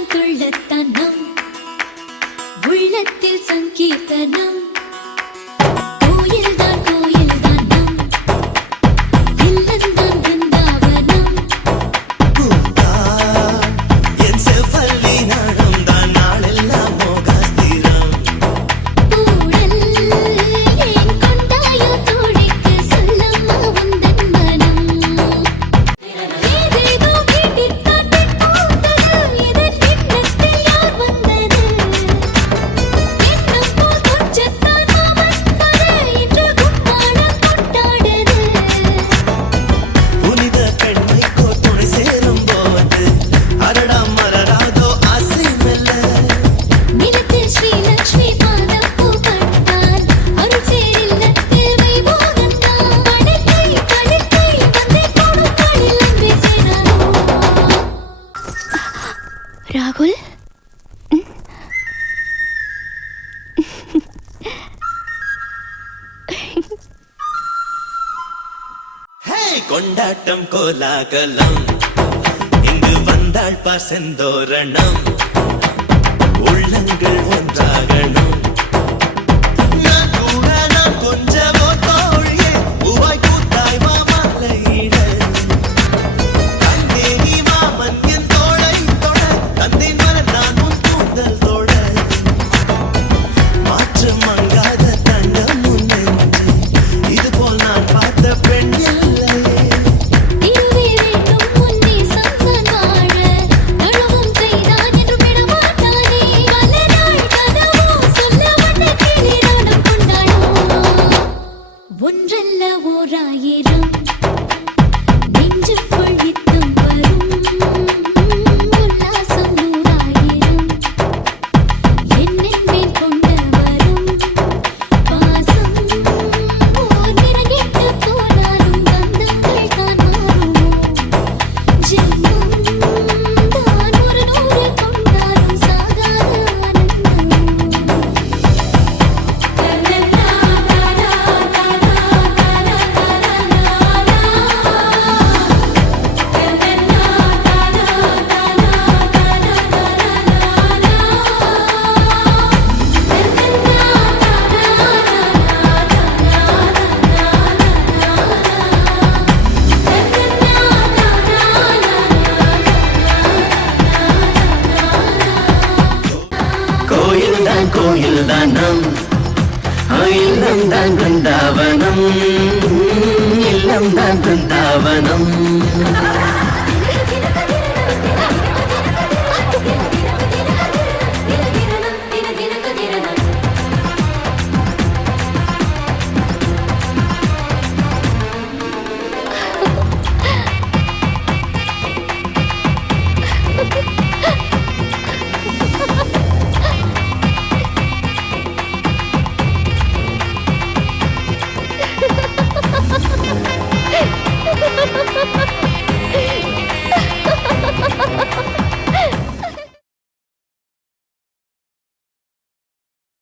தான் துள்ளத்தான் நம் உள்ளத்தில் சங்கீர்த்தனம் ராகுல் கொண்டாட்டம் கோலாகலம் இங்கு வந்தாள் பசந்தோரணம் உள்ளங்கள் ஒன்றாகணும் கொஞ்சமோ தோழியே உவாய் கூத்தாய் மாமலையிட தந்தே நீ மாமன் என் தோளை தொட தந்தே மலர் நான் உன் கூந்தல் தொட மாற்று மங்காத தண்டம் முன்னென்று இதுபோல் நான் பார்த்த பெண் ஒன்றல்ல ஓராயிரம் நெஞ்சுக்குள் யுத்தம் வரும் உல்லாசம் நூறாயிரம் என்னின் மேல் கொண்டு வரும் பாசம் ஓர் நிறகிட்டு போனாலும் பந்தங்கள் தான் மாறுமோ ஜென்மம் தான் ஒரு நூறு கொண்டாலும் சாகாத கோயில் தானம் இல்லம் தான் பிருந்தாவனம் இல்லம் தான் பிருந்தாவனம்